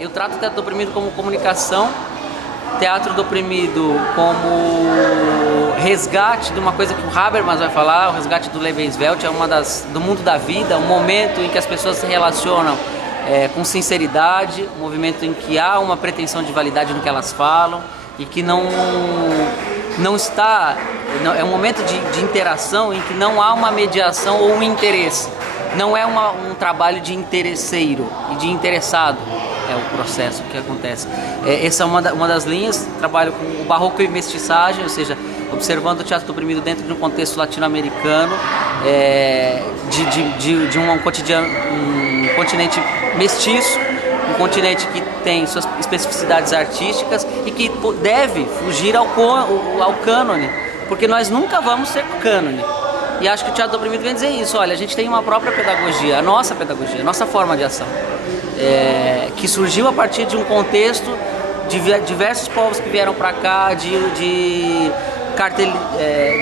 Eu trato o teatro do oprimido como comunicação, teatro do oprimido como resgate de uma coisa que o Habermas vai falar, o resgate do Lebenswelt, do mundo da vida, um momento em que as pessoas se relacionam com sinceridade, um movimento em que há uma pretensão de validade no que elas falam e que não está... É um momento de interação em que não há uma mediação ou um interesse. Não é um trabalho de interesseiro e de interessado, é o processo que acontece. Essa é uma das linhas, trabalho com o barroco e mestiçagem, ou seja, observando o teatro do oprimido dentro de um contexto latino-americano, de um cotidiano, um continente mestiço, um continente que tem suas especificidades artísticas e que deve fugir ao cânone, porque nós nunca vamos ser cânone. E acho que o teatro do oprimido vem dizer isso, olha, a gente tem uma própria pedagogia, a nossa forma de ação, que surgiu a partir de um contexto de diversos povos que vieram para cá, de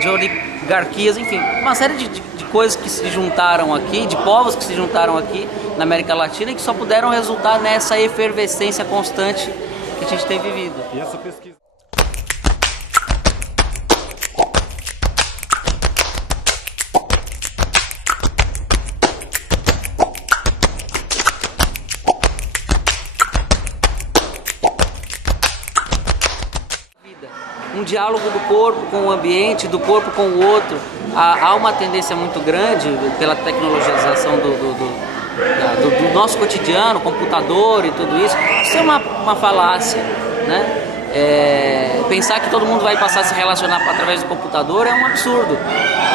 oligarquias, enfim, uma série de coisas que se juntaram aqui, de povos que se juntaram aqui na América Latina e que só puderam resultar nessa efervescência constante que a gente tem vivido. E essa pesquisa... Um diálogo do corpo com o ambiente, do corpo com o outro. Há uma tendência muito grande pela tecnologização do nosso cotidiano, computador e tudo isso. Isso é uma falácia, né? Pensar que todo mundo vai passar a se relacionar através do computador é um absurdo.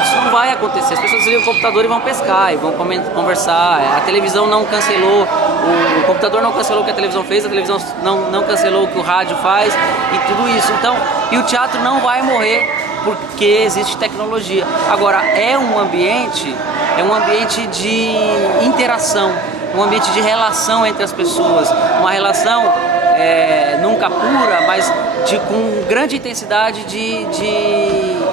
Isso não vai acontecer. As pessoas ligam o computador e vão pescar, e vão conversar. A televisão não cancelou, o computador não cancelou o que a televisão fez, a televisão não cancelou o que o rádio faz e tudo isso. Então, e o teatro não vai morrer porque existe tecnologia. Agora, é um ambiente de interação, um ambiente de relação entre as pessoas, uma relação nunca pura, mas com grande intensidade de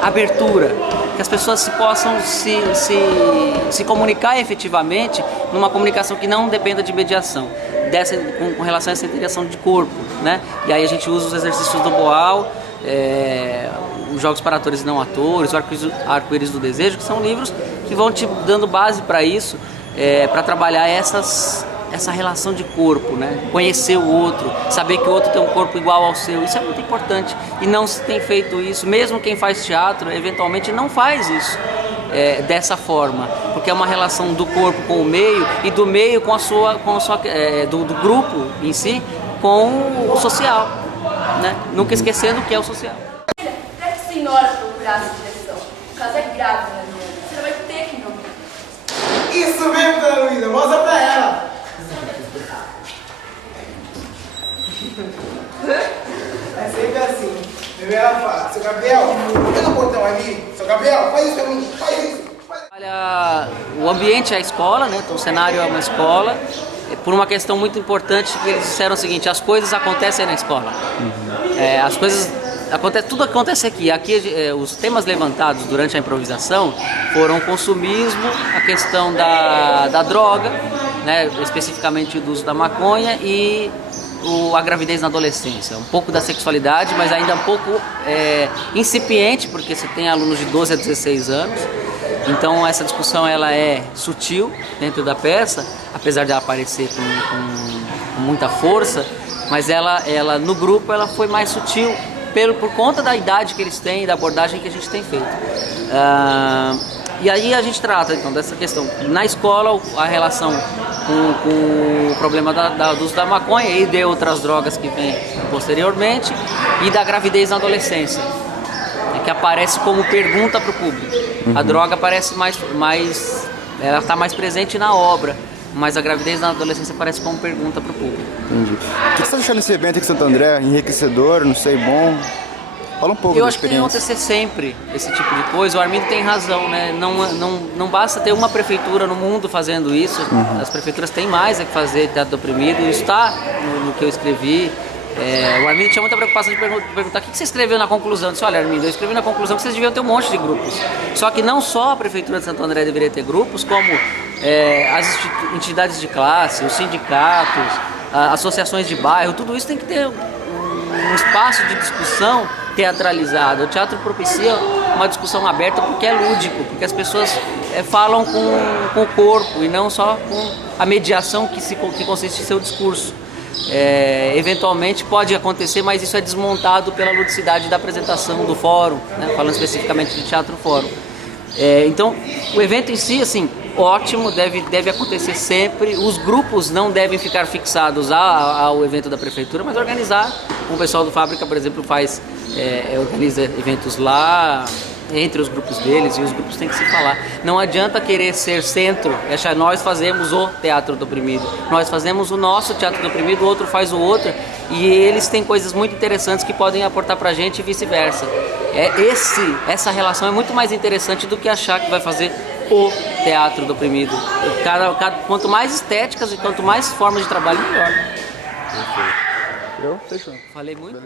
abertura, que as pessoas possam se comunicar efetivamente numa comunicação que não dependa de mediação, com relação a essa interação de corpo, né? E aí a gente usa os exercícios do Boal, os Jogos para Atores e Não Atores, o Arco-Íris do Desejo, que são livros que vão te dando base para isso, para trabalhar essa relação de corpo, né? Conhecer o outro, saber que o outro tem um corpo igual ao seu, isso é muito importante e não se tem feito isso, mesmo quem faz teatro eventualmente não faz isso dessa forma, porque é uma relação do corpo com o meio e do meio do grupo em si com o social, né? Nunca esquecendo o que é o social. Até que a senhora procurasse direção, o caso é grave, né? Você vai ter que não. Isso mesmo, dona Luísa, mostra pra ela. É sempre assim. Primeiro ela fala, seu Gabriel, tem um botão ali? Seu Gabriel, faz isso pra mim, faz isso. Olha, o ambiente é a escola, né? Então o cenário é uma escola. Por uma questão muito importante, que eles disseram o seguinte: as coisas acontecem na escola. As coisas tudo acontece aqui. Os temas levantados durante a improvisação foram o consumismo, a questão da droga, né? Especificamente do uso da maconha e a gravidez na adolescência. Um pouco da sexualidade, mas ainda um pouco incipiente, porque você tem alunos de 12 a 16 anos. Então essa discussão ela é sutil dentro da peça, apesar de ela aparecer com muita força, mas ela no grupo ela foi mais sutil por conta da idade que eles têm e da abordagem que a gente tem feito. E aí a gente trata então dessa questão na escola, a relação com o problema do uso da maconha e de outras drogas que vem posteriormente, e da gravidez na adolescência, que aparece como pergunta para o público. A droga aparece ela está mais presente na obra, mas a gravidez na adolescência aparece como pergunta para o público. Entendi. O que você está achando desse evento aqui em Santo André? Enriquecedor, não sei, bom? Fala um pouco da experiência. Eu acho que tem que acontecer sempre esse tipo de coisa. O Armindo tem razão, né? Não basta ter uma prefeitura no mundo fazendo isso. As prefeituras têm mais a que fazer teatro do oprimido. Isso está no que eu escrevi. O Armindo tinha muita preocupação de perguntar o que você escreveu na conclusão. Eu disse: olha, Armindo, eu escrevi na conclusão que vocês deviam ter um monte de grupos. Só que não só a Prefeitura de Santo André deveria ter grupos, como as entidades de classe, os sindicatos, associações de bairro, tudo isso tem que ter um espaço de discussão teatralizado. O teatro propicia uma discussão aberta porque é lúdico, porque as pessoas falam com o corpo e não só com a mediação que consiste em seu discurso. Eventualmente pode acontecer, mas isso é desmontado pela ludicidade da apresentação do fórum, né? Falando especificamente de teatro fórum. Então, o evento em si, assim, ótimo, deve acontecer sempre. Os grupos não devem ficar fixados ao evento da prefeitura, mas organizar. O pessoal do Fábrica, por exemplo, organiza eventos lá, entre os grupos deles, e os grupos têm que se falar. Não adianta querer ser centro, achar nós fazemos o teatro do oprimido, nós fazemos o nosso teatro do oprimido, o outro faz o outro, e eles têm coisas muito interessantes que podem aportar pra gente e vice-versa. Essa relação é muito mais interessante do que achar que vai fazer o teatro do oprimido. Quanto mais estéticas e quanto mais formas de trabalho, melhor. Perfeito. Fechou. Falei muito?